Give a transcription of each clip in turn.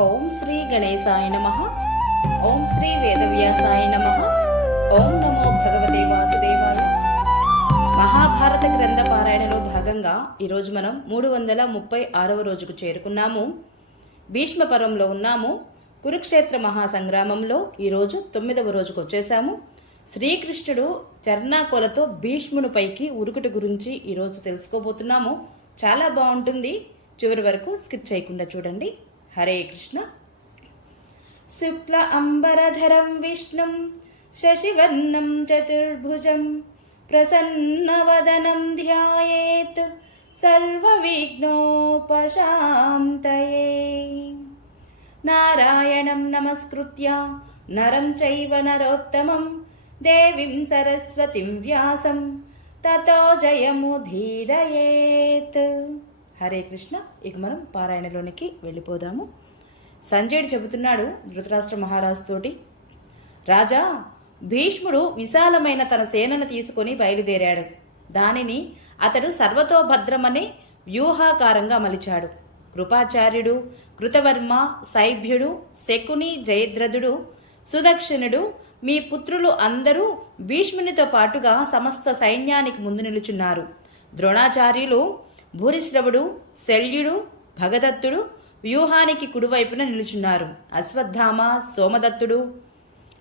ఓం శ్రీ గణేశాయ నమ. ఓం శ్రీ వేదవ్యాసాయ నమ. ఓం నమో భగవతే వాసుదేవాయ. మహాభారత గ్రంథ పారాయణలో భాగంగా ఈరోజు మనం మూడు వందల ముప్పై ఆరవ రోజుకు చేరుకున్నాము. భీష్మపరంలో ఉన్నాము. కురుక్షేత్ర మహాసంగ్రామంలో ఈరోజు తొమ్మిదవ రోజుకు వచ్చేసాము. శ్రీకృష్ణుడు చర్నాకోలతో భీష్ముని పైకి ఉరుకుటి గురించి ఈరోజు తెలుసుకోబోతున్నాము. చాలా బాగుంటుంది. చివరి వరకు స్కిప్ చేయకుండా చూడండి. హరే కృష్ణ. శుక్ల అంబరధరం విష్ణుం శశివర్ణం చతుర్భుజం ప్రసన్నవదనం ధ్యాయేత్ సర్వవిఘ్నోపశాంతయే. నారాయణం నమస్కృత్య నరం చైవ నరోత్తమం దేవీం సరస్వతిం వ్యాసం తతో జయముధీరయేత్ హరే కృష్ణ ఇక మనం పారాయణలోనికి వెళ్ళిపోదాము. సంజయుడు చెబుతున్నాడు ధృతరాష్ట్ర మహారాజు తోటి రాజా భీష్ముడు విశాలమైన తన సేనను తీసుకొని బయలుదేరాడు. దానిని అతడు సర్వతోభద్రమని వ్యూహాకారంగా మలిచాడు. కృపాచార్యుడు కృతవర్మ సైభ్యుడు శకుని జయద్రథుడు సుదక్షిణుడు మీ పుత్రులు అందరూ భీష్మునితో పాటుగా సమస్త సైన్యానికి ముందు నిలుచున్నారు. ద్రోణాచార్యులు భూరిశ్రవుడు శల్యుడు భగదత్తుడు వ్యూహానికి కుడివైపున నిలుచున్నారు. అశ్వత్థామ సోమదత్తుడు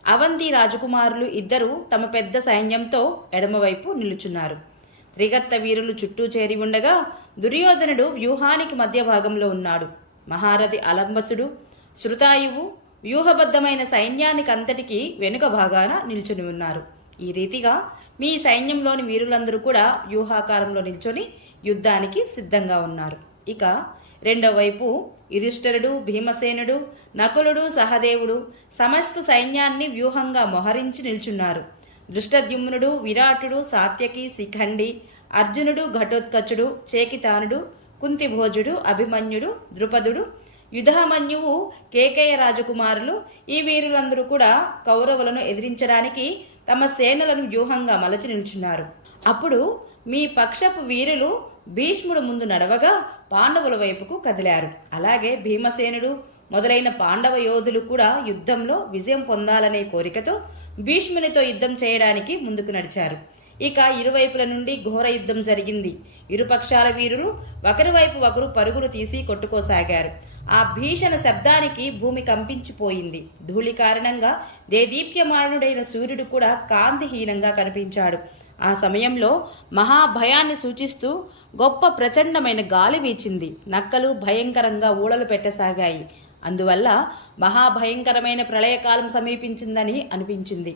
అవంతి రాజకుమారులు ఇద్దరు తమ పెద్ద సైన్యంతో ఎడమవైపు నిలుచున్నారు. త్రిగర్త వీరులు చుట్టూ చేరి ఉండగా దుర్యోధనుడు వ్యూహానికి మధ్య భాగంలో ఉన్నాడు. మహారథి అలంబసుడు శృతాయువు వ్యూహబద్ధమైన సైన్యానికి అంతటికీ వెనుక భాగాన నిల్చుని ఉన్నారు. ఈ రీతిగా మీ సైన్యంలోని వీరులందరూ కూడా వ్యూహాకారంలో నిల్చొని యుద్ధానికి సిద్ధంగా ఉన్నారు. ఇక రెండవ వైపు యుధిష్ఠరుడు భీమసేనుడు నకులుడు సహదేవుడు సమస్త సైన్యాన్ని వ్యూహంగా మొహరించి నిల్చున్నారు. దృష్టద్యుమ్నుడు విరాటుడు సాత్యకి శిఖండి అర్జునుడు ఘటోత్కచుడు చేకితానుడు కుంతిభోజుడు అభిమన్యుడు ద్రుపదుడు యుధామన్యువు కేకయ రాజకుమారులు ఈ వీరులందరూ కూడా కౌరవులను ఎదిరించడానికి తమ సేనలను వ్యూహంగా మలచి నిల్చున్నారు. అప్పుడు మీ పక్షపు వీరులు భీష్ముడు ముందు నడవగా పాండవుల వైపుకు కదిలారు. అలాగే భీమసేనుడు మొదలైన పాండవ యోధులు కూడా యుద్ధంలో విజయం పొందాలనే కోరికతో భీష్మునితో యుద్ధం చేయడానికి ముందుకు నడిచారు. ఇక ఇరువైపుల నుండి ఘోర యుద్ధం జరిగింది. ఇరుపక్షాల వీరులు ఒకరి వైపు ఒకరు పరుగులు తీసి కొట్టుకోసాగారు. ఆ భీషణ శబ్దానికి భూమి కంపించిపోయింది. ధూళి కారణంగా దేదీప్యమానుడైన సూర్యుడు కూడా కాంతిహీనంగా కనిపించాడు. ఆ సమయంలో మహాభయాన్ని సూచిస్తూ గొప్ప ప్రచండమైన గాలి వీచింది. నక్కలు భయంకరంగా ఊళలు పెట్టసాగాయి. అందువల్ల మహాభయంకరమైన ప్రళయకాలం సమీపించిందని అనిపించింది.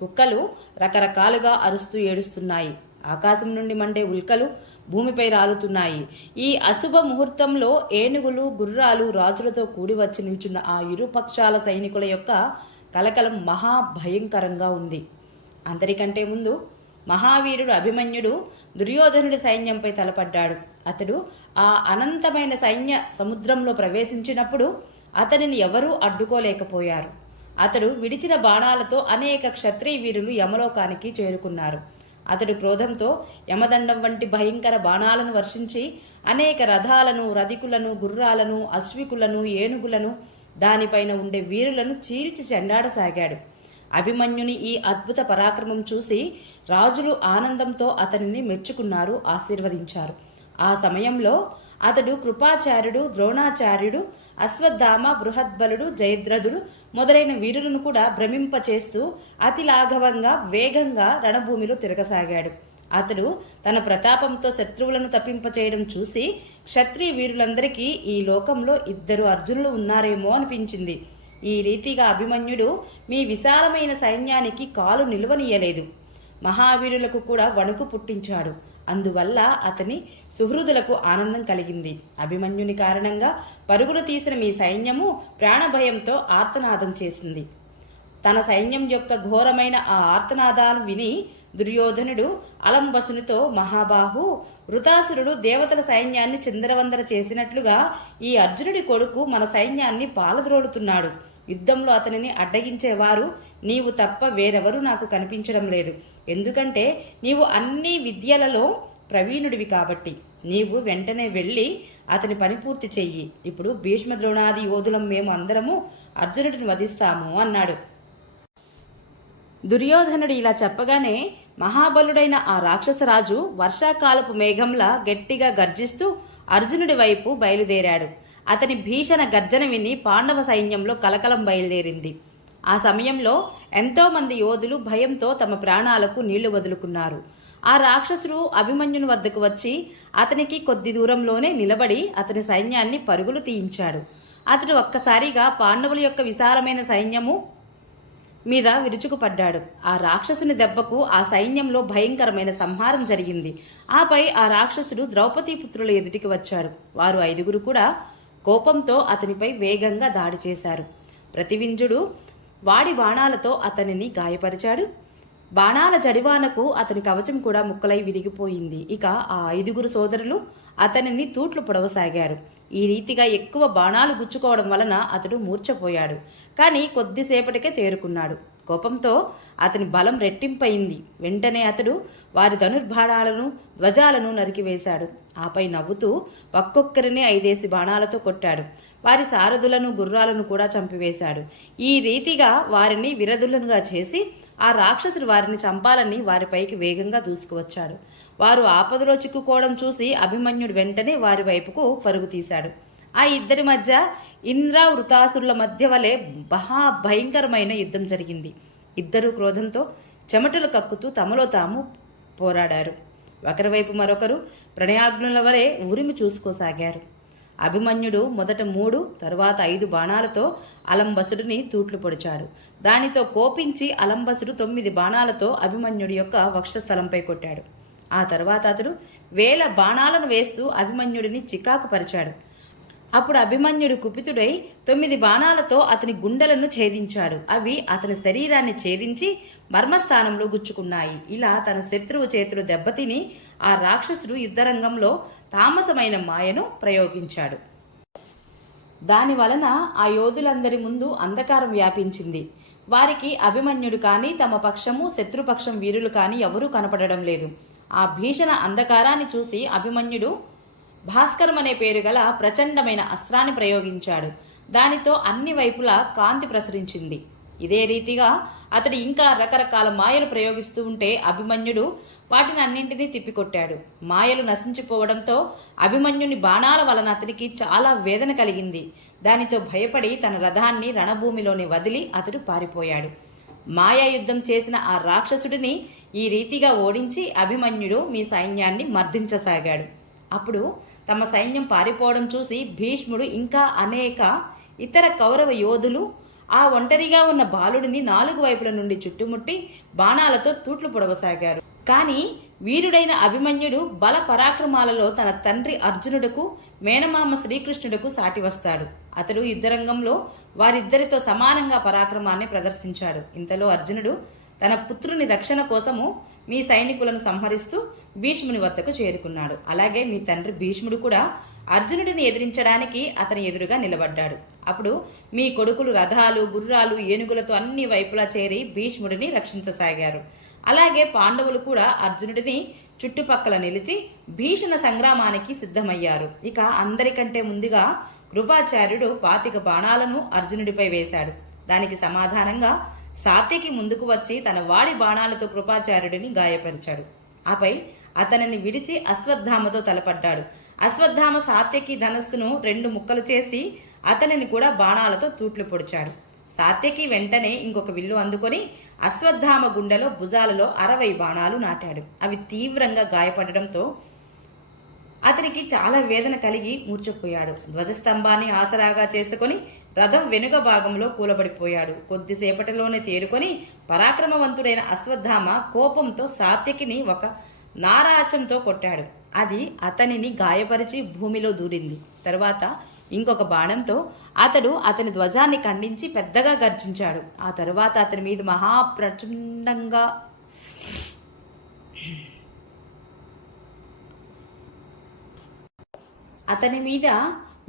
కుక్కలు రకరకాలుగా అరుస్తూ ఏడుస్తున్నాయి. ఆకాశం నుండి మండే ఉల్కలు భూమిపై రాలుతున్నాయి. ఈ అశుభ ముహూర్తంలో ఏనుగులు గుర్రాలు రాజులతో కూడి వచ్చి నిల్చున్న ఆ ఇరుపక్షాల సైనికుల యొక్క కలకలం మహాభయంకరంగా ఉంది. అందరికంటే ముందు మహావీరుడు అభిమన్యుడు దుర్యోధనుడి సైన్యంపై తలపడ్డాడు. అతడు ఆ అనంతమైన సైన్య సముద్రంలో ప్రవేశించినప్పుడు అతనిని ఎవరూ అడ్డుకోలేకపోయారు. అతడు విడిచిన బాణాలతో అనేక క్షత్రియ వీరులు యమలోకానికి చేరుకున్నారు. అతడు క్రోధంతో యమదండం వంటి భయంకర బాణాలను వర్షించి అనేక రథాలను రధికులను గుర్రాలను అశ్వికులను ఏనుగులను దానిపైన ఉండే వీరులను చీల్చి చెండాడసాగాడు. అభిమన్యుని ఈ అద్భుత పరాక్రమం చూసి రాజులు ఆనందంతో అతనిని మెచ్చుకున్నారు ఆశీర్వదించారు. ఆ సమయంలో అతడు కృపాచార్యుడు ద్రోణాచార్యుడు అశ్వత్థామ బృహద్బలుడు జయద్రథుడు మొదలైన వీరులను కూడా భ్రమింపచేస్తూ అతి లాఘవంగా వేగంగా రణభూమిలో తిరగసాగాడు. అతడు తన ప్రతాపంతో శత్రువులను తప్పింపచేయడం చూసి క్షత్రియ వీరులందరికీ ఈ లోకంలో ఇద్దరు అర్జునులు ఉన్నారేమో అనిపించింది. ఈ రీతిగా అభిమన్యుడు మీ విశాలమైన సైన్యానికి కాలు నిలువనీయలేదు. మహావీరులకు కూడా వణుకు పుట్టించాడు. అందువల్ల అతని సుహృదులకు ఆనందం కలిగింది. అభిమన్యుని కారణంగా పరుగులు తీసిన మీ సైన్యము ప్రాణభయంతో ఆర్తనాదం చేసింది. తన సైన్యం యొక్క ఘోరమైన ఆ ఆర్తనాదాలు విని దుర్యోధనుడు అలంబసునితో మహాబాహు వృతాసురుడు దేవతల సైన్యాన్ని చిందరవందర చేసినట్లుగా ఈ అర్జునుడి కొడుకు మన సైన్యాన్ని పాలద్రోలుతున్నాడు. యుద్ధంలో అతనిని అడ్డగించేవారు నీవు తప్ప వేరెవరూ నాకు కనిపించడం లేదు. ఎందుకంటే నీవు అన్ని విద్యలలో ప్రవీణుడివి కాబట్టి. నీవు వెంటనే వెళ్ళి అతని పని పూర్తి చెయ్యి. ఇప్పుడు భీష్మ ద్రోణాది యోధులం మేము అందరము అర్జునుడిని వధిస్తాము అన్నాడు. దుర్యోధనుడు ఇలా చెప్పగానే మహాబలుడైన ఆ రాక్షసరాజు వర్షాకాలపు మేఘంలా గట్టిగా గర్జిస్తూ అర్జునుడి వైపు బయలుదేరాడు. అతని భీషణ గర్జన విని పాండవ సైన్యంలో కలకలం బయలుదేరింది. ఆ సమయంలో ఎంతోమంది యోధులు భయంతో తమ ప్రాణాలకు నీళ్ళు వదులుకున్నారు. ఆ రాక్షసుడు అభిమన్యుని వద్దకు వచ్చి అతనికి కొద్ది దూరంలోనే నిలబడి అతని సైన్యాన్ని పరుగులు తీయించాడు. అతడు ఒక్కసారిగా పాండవుల యొక్క విశాలమైన సైన్యము మీద విరుచుకుపడ్డాడు. ఆ రాక్షసుని దెబ్బకు ఆ సైన్యంలో భయంకరమైన సంహారం జరిగింది. ఆపై ఆ రాక్షసుడు ద్రౌపదీ పుత్రుల ఎదుటికి వచ్చాడు. వారు ఐదుగురు కూడా కోపంతో అతనిపై వేగంగా దాడి చేశారు. ప్రతివింజుడు వాడి బాణాలతో అతనిని గాయపరిచాడు. బాణాల జడివానకు అతని కవచం కూడా ముక్కలై విరిగిపోయింది. ఇక ఆ ఐదుగురు సోదరులు అతనిని తూట్లు పొడవసాగారు. ఈ రీతిగా ఎక్కువ బాణాలు గుచ్చుకోవడం వలన అతడు మూర్ఛపోయాడు. కానీ కొద్దిసేపటికే తేరుకున్నాడు. కోపంతో అతని బలం రెట్టింపయింది. వెంటనే అతడు వారి ధనుర్బాణాలను ధ్వజాలను నరికివేశాడు. ఆపై నవ్వుతూ ఒక్కొక్కరిని ఐదేసి బాణాలతో కొట్టాడు. వారి సారథులను గుర్రాలను కూడా చంపివేశాడు. ఈ రీతిగా వారిని విరదులనుగా చేసి ఆ రాక్షసుడు వారిని చంపాలని వారిపైకి వేగంగా దూసుకువచ్చాడు వారు ఆపదలో చిక్కుకోవడం చూసి అభిమన్యుడు వెంటనే వారి వైపుకు పరుగు తీశాడు. ఆ ఇద్దరి మధ్య ఇంద్ర వృతాసురుల మధ్య వలె మహా భయంకరమైన యుద్ధం జరిగింది. ఇద్దరు క్రోధంతో చెమటలు కక్కుతూ తమలో తాము పోరాడారు. ఒకరి వైపు మరొకరు ప్రణయాగ్నుల వలె ఉరిమి చూసుకోసాగారు. అభిమన్యుడు మొదట మూడు తరువాత ఐదు బాణాలతో అలంబసుడిని తూట్లు పొడిచాడు. దానితో కోపించి అలంబసుడు తొమ్మిది బాణాలతో అభిమన్యుడి యొక్క వక్షస్థలంపై కొట్టాడు. ఆ తర్వాత అతడు వేల బాణాలను వేస్తూ అభిమన్యుడిని చికాకు పరిచాడు అప్పుడు అభిమన్యుడు కుపితుడై తొమ్మిది బాణాలతో అతని గుండెలను ఛేదించాడు. అవి అతని శరీరాన్ని ఛేదించి మర్మస్థానంలో గుచ్చుకున్నాయి. ఇలా తన శత్రువు చేతులు దెబ్బతిని ఆ రాక్షసుడు యుద్ధరంగంలో తామసమైన మాయను ప్రయోగించాడు. దాని వలన ఆ యోధులందరి ముందు అంధకారం వ్యాపించింది. వారికి అభిమన్యుడు కానీ తమ పక్షము శత్రుపక్షం వీరులు కానీ ఎవరూ కనపడడం లేదు. ఆ భీషణ అంధకారాన్ని చూసి అభిమన్యుడు భాస్కరం అనే పేరు గల ప్రచండమైన అస్త్రాన్ని ప్రయోగించాడు. దానితో అన్ని వైపులా కాంతి ప్రసరించింది. ఇదే రీతిగా అతడు ఇంకా రకరకాల మాయలు ప్రయోగిస్తూ ఉంటే అభిమన్యుడు వాటిని అన్నింటినీ తిప్పికొట్టాడు. మాయలు నశించిపోవడంతో అభిమన్యుని బాణాల వలన అతనికి చాలా వేదన కలిగింది. దానితో భయపడి తన రథాన్ని రణభూమిలోనే వదిలి అతడు పారిపోయాడు. మాయా యుద్ధం చేసిన ఆ రాక్షసుడిని ఈ రీతిగా ఓడించి అభిమన్యుడు మీ సైన్యాన్ని మర్దించసాగాడు. అప్పుడు తమ సైన్యం పారిపోవడం చూసి భీష్ముడు ఇంకా అనేక ఇతర కౌరవ యోధులు ఆ ఒంటరిగా ఉన్న బాలుడిని నాలుగు వైపుల నుండి చుట్టుముట్టి బాణాలతో తూట్లు పొడవసాగారు. కానీ వీరుడైన అభిమన్యుడు బల పరాక్రమాలలో తన తండ్రి అర్జునుడుకు మేనమామ శ్రీకృష్ణుడుకు సాటి వస్తాడు. అతడు యుద్ధరంగంలో వారిద్దరితో సమానంగా పరాక్రమాన్ని ప్రదర్శించాడు. ఇంతలో అర్జునుడు తన పుత్రుని రక్షణ కోసము మీ సైనికులను సంహరిస్తూ భీష్ముని వద్దకు చేరుకున్నాడు. అలాగే మీ తండ్రి భీష్ముడు కూడా అర్జునుడిని ఎదిరించడానికి అతని ఎదురుగా నిలబడ్డాడు. అప్పుడు మీ కొడుకులు రథాలు గుర్రాలు ఏనుగులతో అన్ని వైపులా చేరి భీష్ముడిని రక్షించసాగారు. అలాగే పాండవులు కూడా అర్జునుడిని చుట్టుపక్కల నిలిచి భీషణ సంగ్రామానికి సిద్ధమయ్యారు. ఇక అందరికంటే ముందుగా కృపాచార్యుడు పాతిక బాణాలను అర్జునుడిపై వేశాడు. దానికి సమాధానంగా సాత్యకి ముందుకు వచ్చి తన వాడి బాణాలతో కృపాచార్యుడిని గాయపరిచాడు. ఆపై అతనిని విడిచి అశ్వత్థామతో తలపడ్డాడు. అశ్వత్థామ సాత్యకి ధనస్సును రెండు ముక్కలు చేసి అతనిని కూడా బాణాలతో తూట్లు పొడిచాడు. సాత్యకి వెంటనే ఇంకొక విల్లు అందుకొని అశ్వత్థామ గుండెలో భుజాలలో అరవై బాణాలు నాటాడు. అవి తీవ్రంగా గాయపడడంతో అతనికి చాలా వేదన కలిగి మూర్చపోయాడు ధ్వజస్తంభాన్ని ఆసరాగా చేసుకొని రథం వెనుక భాగంలో కూలబడిపోయాడు. కొద్దిసేపటిలోనే తేరుకొని పరాక్రమవంతుడైన అశ్వత్థామ కోపంతో సాత్యకిని ఒక నారాచంతో కొట్టాడు. అది అతనిని గాయపరిచి భూమిలో దూరింది. తరువాత ఇంకొక బాణంతో అతడు అతని ధ్వజాన్ని ఖండించి పెద్దగా గర్జించాడు. ఆ తరువాత అతని మీద మహాప్రచండంగా అతని మీద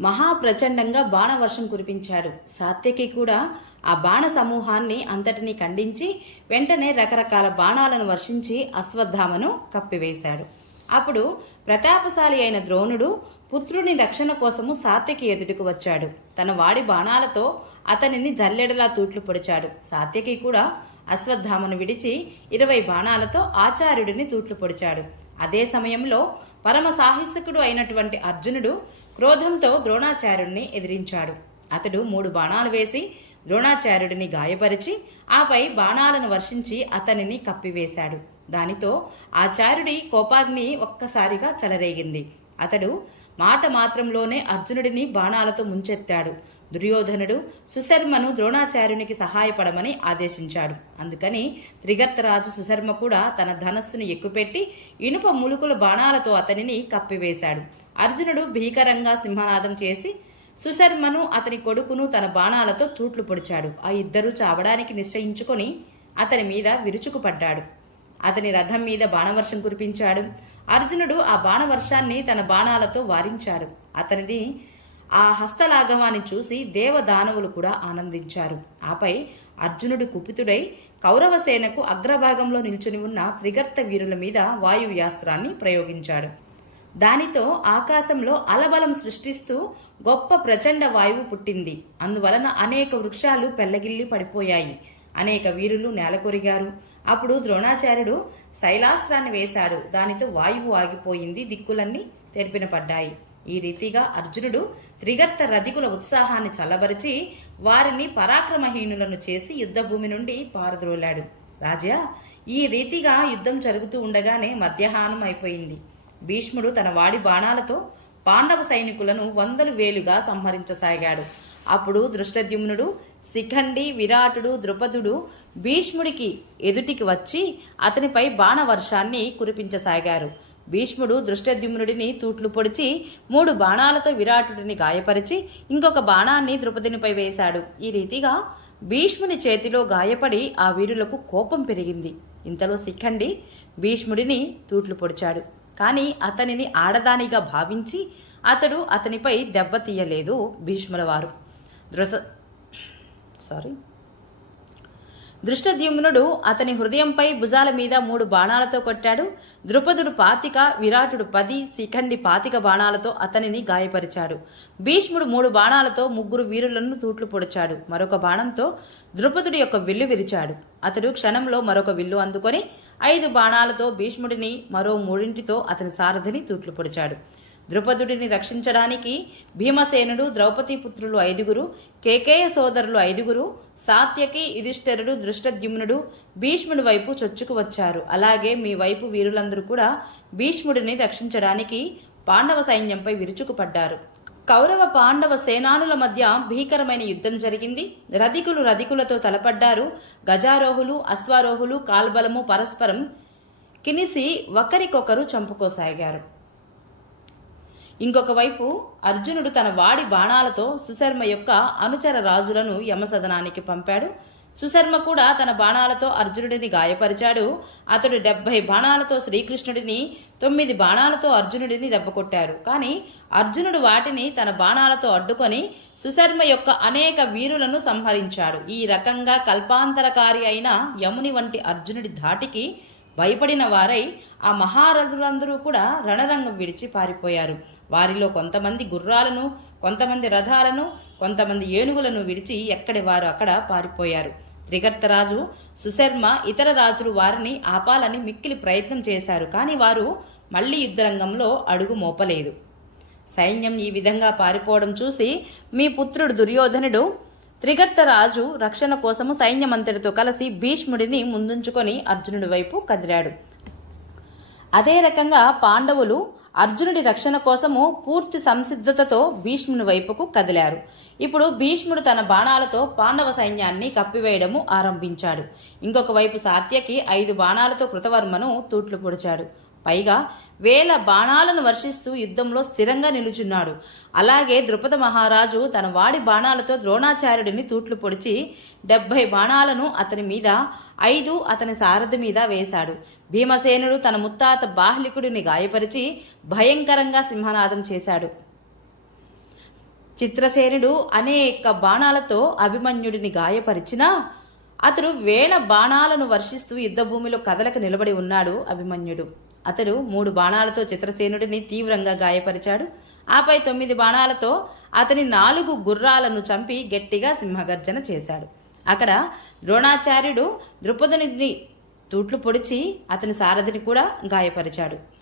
మహాప్రచండంగా బాణవర్షం కురిపించాడు సాత్యకి కూడా ఆ బాణ సమూహాన్ని అంతటినీ ఖండించి వెంటనే రకరకాల బాణాలను వర్షించి అశ్వత్థామను కప్పివేశాడు అప్పుడు ప్రతాపశాలి అయిన ద్రోణుడు పుత్రుని రక్షణ కోసము సాత్యకి ఎదుటికి వచ్చాడు. తన వాడి బాణాలతో అతనిని జల్లెడలా తూట్లు పొడిచాడు. సాత్యకి కూడా అశ్వత్థామను విడిచి ఇరవై బాణాలతో ఆచార్యుడిని తూట్లు పొడిచాడు. అదే సమయంలో పరమ సాహసికుడు అయినటువంటి అర్జునుడు క్రోధంతో ద్రోణాచార్యుడిని ఎదిరించాడు. అతడు మూడు బాణాలు వేసి ద్రోణాచార్యుడిని గాయపరిచి ఆపై బాణాలను వర్షించి అతనిని కప్పివేశాడు. దానితో ఆచార్యుడి కోపాగ్ని ఒక్కసారిగా చెలరేగింది. అతడు మాట మాత్రంలోనే అర్జునుడిని బాణాలతో ముంచెత్తాడు. దుర్యోధనుడు సుశర్మను ద్రోణాచార్యునికి సహాయపడమని ఆదేశించాడు. అందుకని త్రిగత్తరాజు సుశర్మ కూడా తన ధనస్సును ఎక్కుపెట్టి ఇనుప ములుకుల బాణాలతో అతనిని కప్పివేశాడు. అర్జునుడు భీకరంగా సింహనాదం చేసి సుశర్మను అతని కొడుకును తన బాణాలతో తూట్లు పొడిచాడు. ఆ ఇద్దరూ చావడానికి నిశ్చయించుకొని అతని మీద విరుచుకుపడ్డాడు. అతని రథం మీద బాణవర్షం కురిపించాడు. అర్జునుడు ఆ బాణవర్షాన్ని తన బాణాలతో వారించాడు అతనిని ఆ హస్తలాఘవాన్ని చూసి దేవదానవులు కూడా ఆనందించారు. ఆపై అర్జునుడు కుపితుడై కౌరవసేనకు అగ్రభాగంలో నిల్చుని ఉన్న త్రిగర్త వీరుల మీద వాయువ్యాస్త్రాన్ని ప్రయోగించాడు. దానితో ఆకాశంలో అలబలం సృష్టిస్తూ గొప్ప ప్రచండ వాయువు పుట్టింది. అందువలన అనేక వృక్షాలు పెళ్ళగిల్లి పడిపోయాయి. అనేక వీరులు నేలకొరిగారు. అప్పుడు ద్రోణాచార్యుడు శైలాస్త్రాన్ని వేశాడు. దానితో వాయువు ఆగిపోయింది. దిక్కులన్నీ తెరిపిన పడ్డాయి ఈ రీతిగా అర్జునుడు త్రిగర్త రధికుల ఉత్సాహాన్ని చల్లబరిచి వారిని పరాక్రమహీనులను చేసి యుద్ధభూమి నుండి పారద్రోలాడు. రాజా ఈ రీతిగా యుద్ధం జరుగుతూ ఉండగానే మధ్యాహ్నం అయిపోయింది. భీష్ముడు తన వాడి బాణాలతో పాండవ సైనికులను వందలు వేలుగా సంహరించసాగాడు. అప్పుడు దృష్టద్యుమ్నుడు శిఖండి విరాటుడు ద్రుపదుడు భీష్ముడికి ఎదుటికి వచ్చి అతనిపై బాణవర్షాన్ని కురిపించసాగారు. భీష్ముడు దృష్టద్యుమ్నుడిని తూట్లు పొడిచి మూడు బాణాలతో విరాటుడిని గాయపరిచి ఇంకొక బాణాన్ని ద్రుపదినిపై వేశాడు. ఈ రీతిగా భీష్ముని చేతిలో గాయపడి ఆ వీరులకు కోపం పెరిగింది. ఇంతలో శిఖండి భీష్ముడిని తూట్లు పొడిచాడు. కానీ అతనిని ఆడదానిగా భావించి అతడు అతనిపై దెబ్బతీయలేదు భీష్ముల వారు దృత సారీ. దృష్టద్యుమ్నుడు అతని హృదయంపై భుజాల మీద మూడు బాణాలతో కొట్టాడు. ద్రుపదుడు పాతిక విరాటుడు పది శిఖండి పాతిక బాణాలతో అతనిని గాయపరిచాడు. భీష్ముడు మూడు బాణాలతో ముగ్గురు వీరులను తూట్లు పొడిచాడు. మరొక బాణంతో ద్రుపదుడి యొక్క విల్లు విరిచాడు. అతడు క్షణంలో మరొక విల్లు అందుకొని ఐదు బాణాలతో భీష్ముడిని మరో మూడింటితో అతని సారథిని తూట్లు పొడిచాడు. ద్రుపదుడిని రక్షించడానికి భీమసేనుడు ద్రౌపది పుత్రులు ఐదుగురు కేకేయ సోదరులు ఐదుగురు సాత్యకి యుధిష్ఠరుడు దృష్టద్యుమ్నుడు భీష్ముడి వైపు చొచ్చుకు వచ్చారు. అలాగే మీ వైపు వీరులందరూ కూడా భీష్ముడిని రక్షించడానికి పాండవ సైన్యంపై విరుచుకుపడ్డారు కౌరవ పాండవ సేనానుల మధ్య భీకరమైన యుద్ధం జరిగింది. రధికులు రధికులతో తలపడ్డారు. గజారోహులు అశ్వారోహులు కాల్బలము పరస్పరం కినిసి ఒకరికొకరు చంపుకోసాగారు. ఇంకొక వైపు అర్జునుడు తన వాడి బాణాలతో సుశర్మ యొక్క అనుచర రాజులను యమసదనానికి పంపాడు. సుశర్మ కూడా తన బాణాలతో అర్జునుడిని గాయపరిచాడు. అతడు డెబ్బై బాణాలతో శ్రీకృష్ణుడిని తొమ్మిది బాణాలతో అర్జునుడిని దెబ్బకొట్టారు. కానీ అర్జునుడు వాటిని తన బాణాలతో అడ్డుకొని సుశర్మ యొక్క అనేక వీరులను సంహరించాడు. ఈ రకంగా కల్పాంతరకారి అయిన యముని వంటి అర్జునుడి ధాటికి భయపడిన వారై ఆ మహారథులందరూ కూడా రణరంగం విడిచి పారిపోయారు. వారిలో కొంతమంది గుర్రాలను కొంతమంది రథాలను కొంతమంది ఏనుగులను విడిచి ఎక్కడి వారు అక్కడ పారిపోయారు. త్రిగర్తరాజు సుశర్మ ఇతర రాజులు వారిని ఆపాలని మిక్కిలి ప్రయత్నం చేశారు కానీ వారు మళ్ళీ యుద్ధరంగంలో అడుగు మోపలేదు. సైన్యం ఈ విధంగా పారిపోవడం చూసి మీ పుత్రుడు దుర్యోధనుడు త్రిగర్తరాజు రక్షణ కోసము సైన్యమంతటితో కలిసి భీష్ముడిని ముందుంచుకొని అర్జునుడి వైపు కదిలాడు. అదే రకంగా పాండవులు అర్జునుడి రక్షణ కోసము పూర్తి సంసిద్ధతతో భీష్ముని వైపుకు కదిలారు. ఇప్పుడు భీష్ముడు తన బాణాలతో పాండవ సైన్యాన్ని కప్పివేయడము ఆరంభించాడు. ఇంకొక వైపు సాత్యకి ఐదు బాణాలతో కృతవర్మను తూట్లు పొడిచాడు. పైగా వేల బాణాలను వర్షిస్తూ యుద్ధంలో స్థిరంగా నిలుచున్నాడు. అలాగే ద్రుపద మహారాజు తన వాడి బాణాలతో ద్రోణాచార్యుడిని తూట్లు పొడిచి డెబ్బై బాణాలను అతని మీద ఐదు అతని సారథి మీద వేశాడు. భీమసేనుడు తన ముత్తాత బాహ్లికుడిని గాయపరిచి భయంకరంగా సింహనాదం చేశాడు. చిత్రసేనుడు అనేక బాణాలతో అభిమన్యుడిని గాయపరిచినా అతడు వేల బాణాలను వర్షిస్తూ యుద్ధభూమిలో కదలకు నిలబడి ఉన్నాడు అభిమన్యుడు. అతడు మూడు బాణాలతో చిత్రసేనుడిని తీవ్రంగా గాయపరిచాడు. ఆపై తొమ్మిది బాణాలతో అతని నాలుగు గుర్రాలను చంపి గట్టిగా సింహగర్జన చేశాడు. అక్కడ ద్రోణాచార్యుడు ద్రుపదుని తూట్లు పొడిచి అతని సారథిని కూడా గాయపరిచాడు.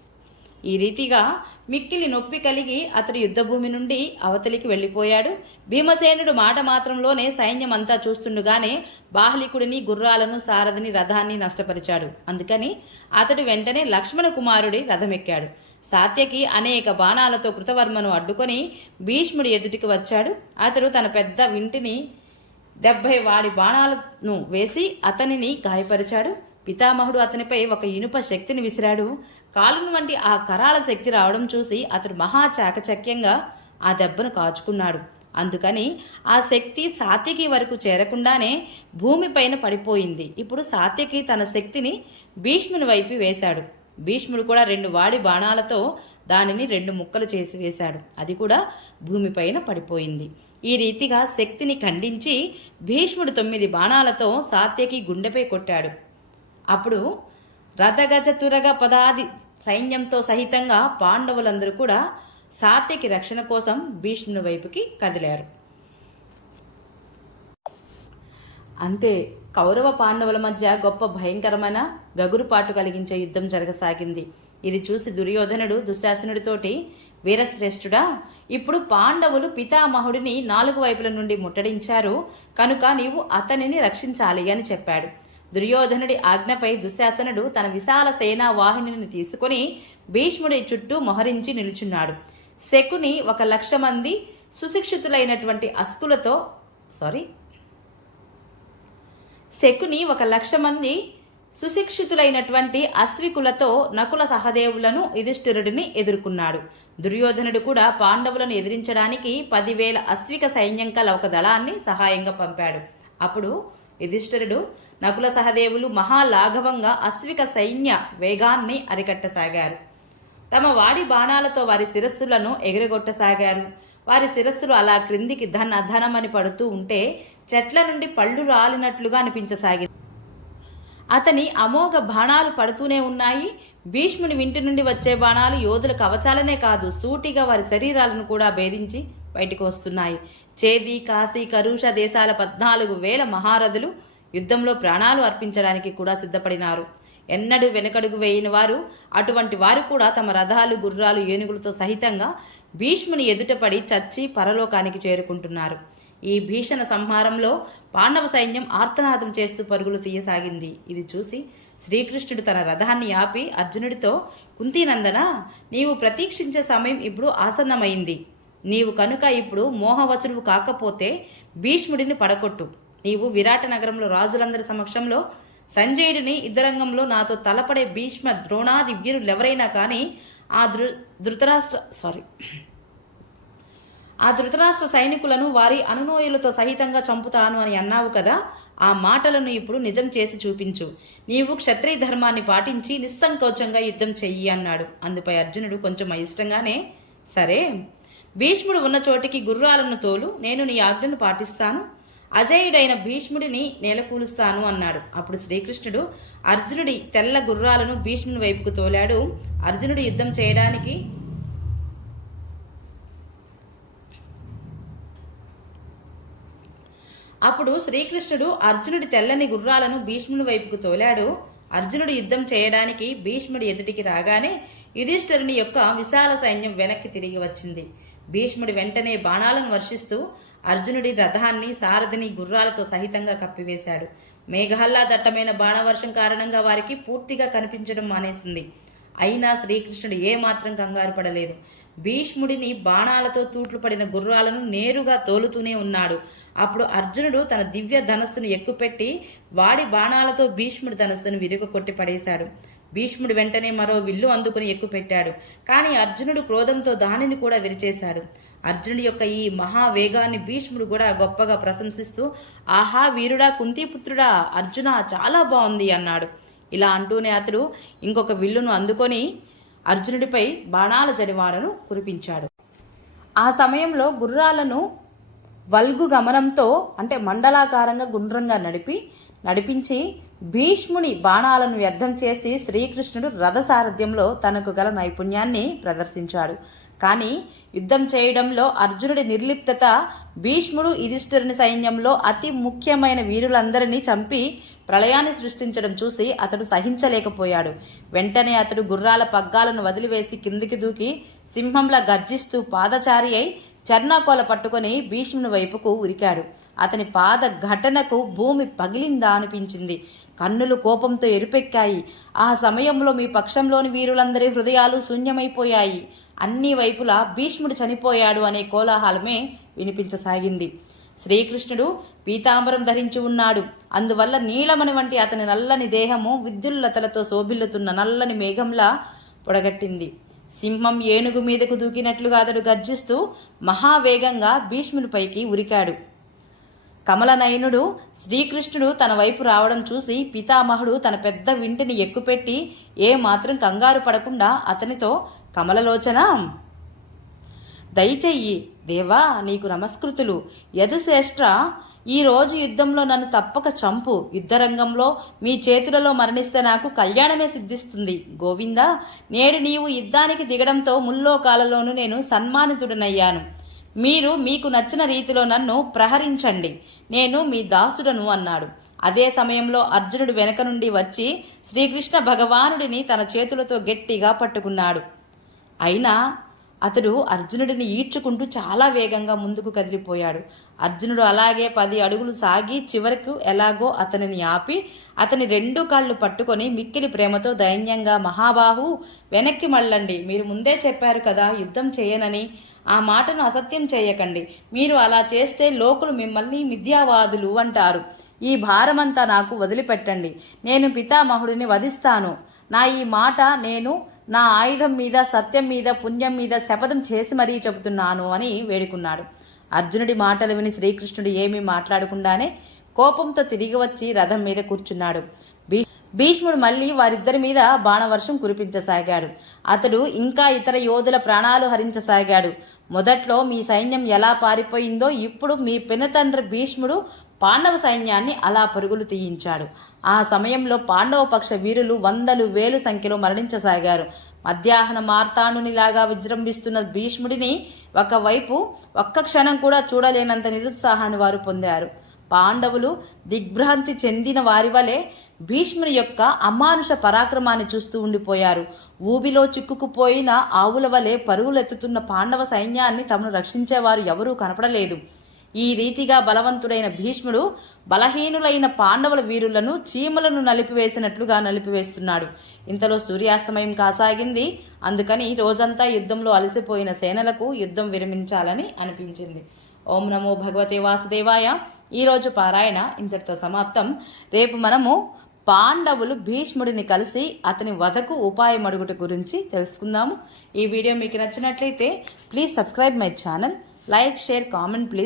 ఈ రీతిగా మిక్కిలి నొప్పి కలిగి అతడు యుద్ధభూమి నుండి అవతలికి వెళ్ళిపోయాడు. భీమసేనుడు మాట మాత్రంలోనే సైన్యం అంతా చూస్తుండగానే బాహ్లికుడిని గుర్రాలను సారథిని రథాన్ని నష్టపరిచాడు. అందుకని అతడు వెంటనే లక్ష్మణ కుమారుడి రథమెక్కాడు. సాత్యకి అనేక బాణాలతో కృతవర్మను అడ్డుకొని భీష్ముడి ఎదుటికి వచ్చాడు. అతడు తన పెద్ద వింటిని డెబ్బై వాడి బాణాలను వేసి అతనిని గాయపరిచాడు. పితామహుడు అతనిపై ఒక ఇనుప శక్తిని విసిరాడు. కాలును వంటి ఆ కరాల శక్తి రావడం చూసి అతడు మహా చాకచక్యంగా ఆ దెబ్బను కాచుకున్నాడు. అందుకని ఆ శక్తి సాత్యకి వరకు చేరకుండానే భూమిపైన పడిపోయింది. ఇప్పుడు సాత్యకి తన శక్తిని భీష్ముని వైపు వేశాడు. భీష్ముడు కూడా రెండు వాడి బాణాలతో దానిని రెండు ముక్కలు చేసి వేశాడు. అది కూడా భూమిపైన పడిపోయింది. ఈ రీతిగా శక్తిని ఖండించి భీష్ముడు తొమ్మిది బాణాలతో సాత్యకి గుండెపై కొట్టాడు. అప్పుడు రథగజ తురగ పదాది సైన్యంతో సహితంగా పాండవులందరూ కూడా సాత్యకి రక్షణ కోసం భీష్ముని వైపుకి కదిలారు. అంతే కౌరవ పాండవుల మధ్య గొప్ప భయంకరమైన గగురుపాటు కలిగించే యుద్ధం జరగసాగింది. ఇది చూసి దుర్యోధనుడు దుశ్శాసనుడితోటి వీరశ్రేష్ఠుడా ఇప్పుడు పాండవులు పితామహుడిని నాలుగు వైపుల నుండి ముట్టడించారు కనుక నీవు అతనిని రక్షించాలి అని చెప్పాడు. దుర్యోధనుడి ఆజ్ఞపై దుశ్శాసనుడు తన విశాల సేనా వాహినిని తీసుకుని భీష్ముడి చుట్టూ మొహరించి నిలుచున్నాడు. శకుని ఒక లక్ష మంది సుశిక్షితులైనటువంటి అస్కులతో సారీ శకుని ఒక లక్ష మంది సుశిక్షితులైనటువంటి అశ్వికులతో నకుల సహదేవులను యుధిష్ఠిరుడిని ఎదుర్కొన్నాడు. దుర్యోధనుడు కూడా పాండవులను ఎదిరించడానికి పదివేల అశ్విక సైన్యం కల ఒక దళాన్ని సహాయంగా పంపాడు. అప్పుడు యుధిష్ఠిరుడు నకుల సహదేవులు మహాలాఘవంగా అశ్విక సైన్య వేగాన్ని అరికట్టసాగారు. తమ వాడి బాణాలతో వారి శిరస్సులను ఎగిరగొట్టసాగారు. వారి శిరస్సులు అలా క్రిందికి ధన ధనమని పడుతూ ఉంటే చెట్ల నుండి పళ్ళు రాలినట్లుగా అనిపించసాగింది. అతని అమోఘ బాణాలు పడుతూనే ఉన్నాయి. భీష్ముని వింటి నుండి వచ్చే బాణాలు యోధుల కవచాలనే కాదు సూటిగా వారి శరీరాలను కూడా భేదించి బయటకు వస్తున్నాయి. చేది కాశీ కరుష దేశాల పద్నాలుగు వేల మహారథులు యుద్ధంలో ప్రాణాలు అర్పించడానికి కూడా సిద్ధపడినారు. ఎన్నడూ వెనకడుగు వేయని వారు అటువంటి వారు కూడా తమ రథాలు గుర్రాలు ఏనుగులతో సహితంగా భీష్ముని ఎదుటపడి చచ్చి పరలోకానికి చేరుకుంటున్నారు. ఈ భీషణ సంహారంలో పాండవ సైన్యం ఆర్తనాదం చేస్తూ పరుగులు తీయసాగింది. ఇది చూసి శ్రీకృష్ణుడు తన రథాన్ని ఆపి అర్జునుడితో కుంతీనందన నీవు ప్రతీక్షించే సమయం ఇప్పుడు ఆసన్నమైంది. నీవు కనుక ఇప్పుడు మోహవసుడు కాకపోతే భీష్ముడిని పడకొట్టు నీవు విరాట నగరంలో రాజులందరి సమక్షంలో సంజయుడిని యుద్ధరంగంలో నాతో తలపడే భీష్మ ద్రోణాది వీరులు ఎవరైనా కానీ ఆ ధృ ధృతరాష్ట్ర సారీ ఆ ధృతరాష్ట్ర సైనికులను వారి అనునోయులతో సహితంగా చంపుతాను అని అన్నావు కదా ఆ మాటలను ఇప్పుడు నిజం చేసి చూపించు. నీవు క్షత్రియ ధర్మాన్ని పాటించి నిస్సంకోచంగా యుద్ధం చెయ్యి అన్నాడు. అందుపై అర్జునుడు కొంచెం అయిష్టంగానే సరే. భీష్ముడు ఉన్న చోటికి గుర్రాలను తోలు నేను నీ ఆజ్ఞను పాటిస్తాను. అజయుడైన భీష్ముడిని నేలకూలుస్తాను అన్నాడు. అప్పుడు శ్రీకృష్ణుడు అర్జునుడి తెల్ల గుర్రాలను భీష్ముని వైపుకు తోలాడు. అర్జునుడు యుద్ధం చేయడానికి అప్పుడు శ్రీకృష్ణుడు అర్జునుడి తెల్లని గుర్రాలను భీష్ముని వైపుకు తోలాడు. అర్జునుడు యుద్ధం చేయడానికి భీష్ముడి ఎదుటికి రాగానే యుధిష్ఠరుని యొక్క విశాల సైన్యం వెనక్కి తిరిగి వచ్చింది. భీష్ముడి వెంటనే బాణాలను వర్షిస్తూ అర్జునుడి రథాన్ని సారథిని గుర్రాలతో సహితంగా కప్పివేశాడు. మేఘాల్లా దట్టమైన బాణవర్షం కారణంగా వారికి పూర్తిగా కనిపించడం మానేసింది. అయినా శ్రీకృష్ణుడు ఏమాత్రం కంగారు పడలేదు. భీష్ముడిని బాణాలతో తూట్లు పడిన గుర్రాలను నేరుగా తోలుతూనే ఉన్నాడు. అప్పుడు అర్జునుడు తన దివ్య ధనస్సును ఎక్కుపెట్టి వాడి బాణాలతో భీష్ముడి ధనస్సును విరుగ కొట్టి పడేశాడు. భీష్ముడు వెంటనే మరో విల్లు అందుకుని ఎక్కుపెట్టాడు. కానీ అర్జునుడు క్రోధంతో దానిని కూడా విరిచేశాడు. అర్జునుడి యొక్క ఈ మహావేగాన్ని భీష్ముడు కూడా గొప్పగా ప్రశంసిస్తూ ఆహా వీరుడా కుంతిపుత్రుడా అర్జున చాలా బాగుంది అన్నాడు. ఇలా అంటూనే అతడు ఇంకొక విల్లును అందుకొని అర్జునుడిపై బాణాల జడివాడను కురిపించాడు. ఆ సమయంలో గుర్రాలను వల్గు గమనంతో అంటే మండలాకారంగా గుండ్రంగా నడిపి నడిపించి భీష్ముని బాణాలను వ్యర్థం చేసి శ్రీకృష్ణుడు రథసారథ్యంలో తనకు గల నైపుణ్యాన్ని ప్రదర్శించాడు. కానీ యుద్ధం చేయడంలో అర్జునుడి నిర్లిప్తత భీష్ముడు యుధిష్ఠిరుని సైన్యంలో అతి ముఖ్యమైన వీరులందరినీ చంపి ప్రళయాన్ని సృష్టించడం చూసి అతడు సహించలేకపోయాడు. వెంటనే అతడు గుర్రాల పగ్గాలను వదిలివేసి కిందికి దూకి సింహంలా గర్జిస్తూ పాదచారి అయి చర్నాకోల పట్టుకొని భీష్ముని వైపుకు ఉరికాడు. అతని పాద ఘటనకు భూమి పగిలిందా అనిపించింది. కన్నులు కోపంతో ఎరుపెక్కాయి. ఆ సమయంలో మీ పక్షంలోని వీరులందరి హృదయాలు శూన్యమైపోయాయి. అన్ని వైపులా భీష్ముడు చనిపోయాడు అనే కోలాహలమే వినిపించసాగింది. శ్రీకృష్ణుడు పీతాంబరం ధరించి ఉన్నాడు. అందువల్ల నీలమణి వంటి అతని నల్లని దేహము విద్యుల్లతలతో శోభిల్లుతున్న నల్లని మేఘంలా పొడగట్టింది. సింహం ఏనుగు మీదకు దూకినట్లుగా అతడు గర్జిస్తూ మహావేగంగా భీష్మునిపైకి ఉరికాడు. కమలనయనుడు శ్రీకృష్ణుడు తన వైపు రావడం చూసి పితామహుడు తన పెద్ద వింటిని ఎక్కుపెట్టి ఏ మాత్రం కంగారు పడకుండా అతనితో కమలలోచన దయచెయ్యి దేవా నీకు నమస్కృతులు. యదుశ్రేష్ఠ ఈ రోజు యుద్ధంలో నన్ను తప్పక చంపు. యుద్ధరంగంలో మీ చేతులలో మరణిస్తే నాకు కళ్యాణమే సిద్ధిస్తుంది. గోవిందా నేడు నీవు యుద్ధానికి దిగడంతో ముల్లోకాలలోనూ నేను సన్మానితుడనయ్యాను. మీరు మీకు నచ్చిన రీతిలో నన్ను ప్రహరించండి. నేను మీ దాసుడను అన్నాడు. అదే సమయంలో అర్జునుడు వెనక నుండి వచ్చి శ్రీకృష్ణ భగవానుడిని తన చేతులతో గట్టిగా పట్టుకున్నాడు. అయినా అతడు అర్జునుడిని ఈడ్చుకుంటూ చాలా వేగంగా ముందుకు కదిలిపోయాడు. అర్జునుడు అలాగే పది అడుగులు సాగి చివరకు ఎలాగో అతనిని ఆపి అతని రెండు కాళ్ళు పట్టుకొని మిక్కిలి ప్రేమతో దైన్యంగా మహాబాహు వెనక్కి మళ్ళండి. మీరు ముందే చెప్పారు కదా యుద్ధం చేయనని. ఆ మాటను అసత్యం చేయకండి. మీరు అలా చేస్తే లోకులు మిమ్మల్ని మిథ్యావాదులు అంటారు. ఈ భారమంతా నాకు వదిలిపెట్టండి. నేను పితామహుడిని వధిస్తాను. నా ఈ మాట నేను నా ఆయుధం మీద సత్యం మీద పుణ్యం మీద శపథం చేసి మరీ చెబుతున్నాను అని వేడుకున్నాడు. అర్జునుడి మాటలు విని శ్రీకృష్ణుడు ఏమీ మాట్లాడకుండానే కోపంతో తిరిగి వచ్చి రథం మీద కూర్చున్నాడు. భీష్ముడు మళ్ళీ వారిద్దరి మీద బాణవర్షం కురిపించసాగాడు. అతడు ఇంకా ఇతర యోధుల ప్రాణాలు హరించసాగాడు. మొదట్లో మీ సైన్యం ఎలా పారిపోయిందో ఇప్పుడు మీ పినతండ్రి భీష్ముడు పాండవ సైన్యాన్ని అలా పరుగులు తీయించాడు. ఆ సమయంలో పాండవ పక్ష వీరులు వందలు వేలు సంఖ్యలో మరణించసాగారు. మధ్యాహ్న మార్తాండునిలాగా విజృంభిస్తున్న భీష్ముడిని ఒకవైపు ఒక్క క్షణం కూడా చూడలేనంత నిరుత్సాహాన్ని వారు పొందారు. పాండవులు దిగ్భ్రాంతి చెందిన వారి వలె భీష్ముని యొక్క అమానుష పరాక్రమాన్ని చూస్తూ ఉండిపోయారు. ఊబిలో చిక్కుకుపోయిన ఆవుల వలె పరుగులెత్తుతున్న పాండవ సైన్యాన్ని తమను రక్షించేవారు ఎవరూ కనపడలేదు. ఈ రీతిగా బలవంతుడైన భీష్ముడు బలహీనులైన పాండవుల వీరులను చీమలను నలిపివేసినట్లుగా నలిపివేస్తున్నాడు. ఇంతలో సూర్యాస్తమయం కాసాగింది. అందుకని రోజంతా యుద్ధంలో అలసిపోయిన సేనలకు యుద్ధం విరమించాలని అనిపించింది. ఓం నమో భగవతే వాసుదేవాయ. ఈరోజు పారాయణ ఇంతటితో సమాప్తం. రేపు మనము పాండవులు భీష్ముడిని కలిసి అతని వధకు ఉపాయం అడుగుట గురించి తెలుసుకుందాము. ఈ వీడియో మీకు నచ్చినట్లయితే please subscribe my channel. Like share comment please.